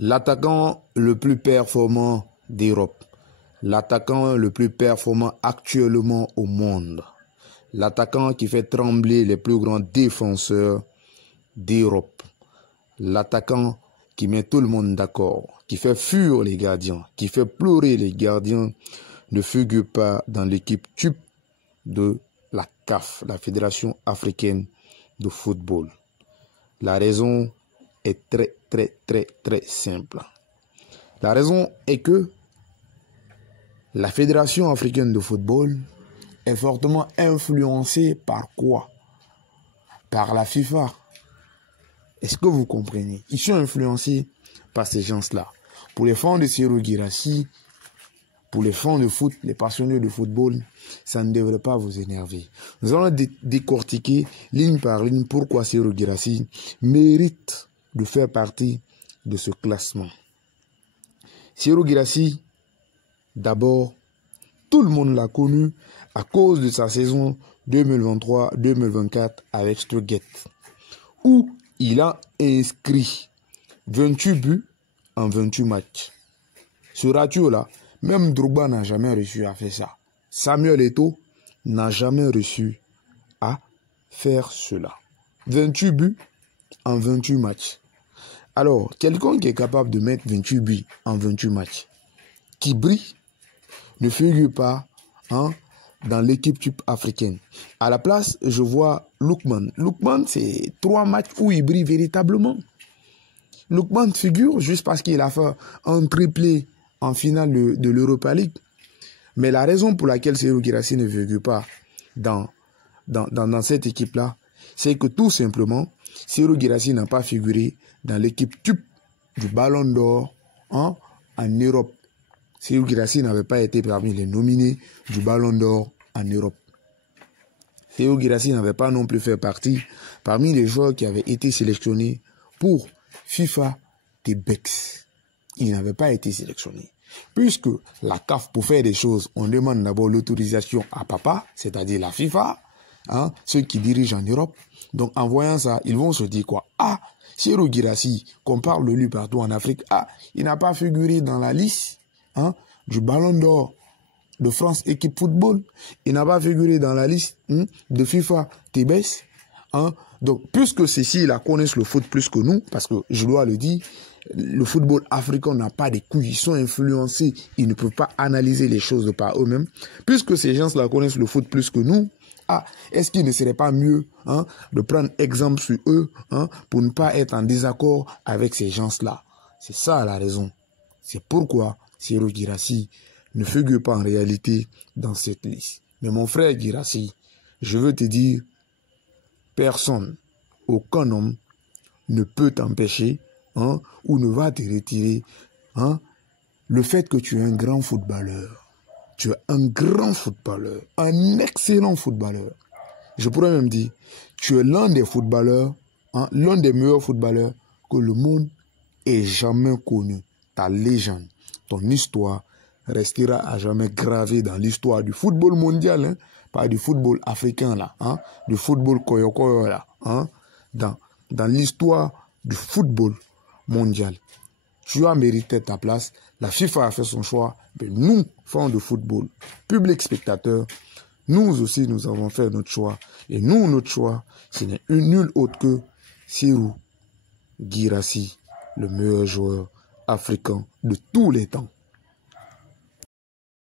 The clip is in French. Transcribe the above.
L'attaquant le plus performant d'Europe. L'attaquant le plus performant actuellement au monde. L'attaquant qui fait trembler les plus grands défenseurs d'Europe. L'attaquant qui met tout le monde d'accord, qui fait fuir les gardiens, qui fait pleurer les gardiens, ne figure pas dans l'équipe type de la CAF, la Fédération africaine de football. La raison est très simple. La raison est que la Fédération africaine de football est fortement influencée par quoi? Par la FIFA. Est-ce que vous comprenez? Ils sont influencés par ces gens-là. Pour les fans de Serhou Guirassy, pour les fans de foot, les passionnés de football, ça ne devrait pas vous énerver. Nous allons décortiquer ligne par ligne pourquoi Serhou Guirassy mérite de faire partie de ce classement. Serhou Guirassy, d'abord, tout le monde l'a connu à cause de sa saison 2023-2024 avec Stuttgart, où il a inscrit 28 buts en 28 matchs. Ce ratio-là, même Drogba n'a jamais réussi à faire ça. Samuel Eto'o n'a jamais réussi à faire cela. 28 buts en 28 matchs. Alors, quelqu'un qui est capable de mettre 28 buts en 28 matchs, qui brille, ne figure pas dans l'équipe type africaine. À la place, je vois Lookman. Lookman, c'est 3 matchs où il brille véritablement. Lookman figure juste parce qu'il a fait un triplé en finale de l'Europa League. Mais la raison pour laquelle Serhou Guirassy ne figure pas dans cette équipe-là, c'est que tout simplement, Serhou Guirassy n'a pas figuré dans l'équipe type du Ballon d'Or en Europe. Serhou Guirassy n'avait pas été parmi les nominés du Ballon d'Or en Europe. Serhou Guirassy n'avait pas non plus fait partie parmi les joueurs qui avaient été sélectionnés pour FIFA T-Bex. Il n'avait pas été sélectionné. Puisque la CAF, pour faire des choses, on demande d'abord l'autorisation à papa, c'est-à-dire la FIFA, ceux qui dirigent en Europe. Donc en voyant ça, ils vont se dire quoi? Ah, Serhou Guirassy, qu'on parle de lui partout en Afrique, il n'a pas figuré dans la liste du Ballon d'Or de France équipe football. Il n'a pas figuré dans la liste de FIFA T-Bex. Donc, puisque ceux-ci connaissent le foot plus que nous, parce que je dois le dire, le football africain n'a pas des couilles, ils sont influencés, ils ne peuvent pas analyser les choses de par eux-mêmes. Puisque ces gens-là connaissent le foot plus que nous, est-ce qu'il ne serait pas mieux de prendre exemple sur eux pour ne pas être en désaccord avec ces gens-là? C'est ça la raison. C'est pourquoi Serhou Guirassy ne figure pas en réalité dans cette liste. Mais mon frère Guirassy, je veux te dire, personne, aucun homme ne peut t'empêcher ou ne va te retirer le fait que tu es un grand footballeur. Tu es un grand footballeur, un excellent footballeur. Je pourrais même dire, tu es l'un des footballeurs, l'un des meilleurs footballeurs que le monde ait jamais connu. Ta légende, ton histoire restera à jamais gravée dans l'histoire du football mondial, pas du football africain là, du football koyo là, dans l'histoire du football mondial. Tu as mérité ta place. La FIFA a fait son choix. Mais nous, fans de football, public spectateurs, nous aussi, nous avons fait notre choix. Et nous, notre choix, ce n'est nul autre que Serhou Guirassy, le meilleur joueur africain de tous les temps.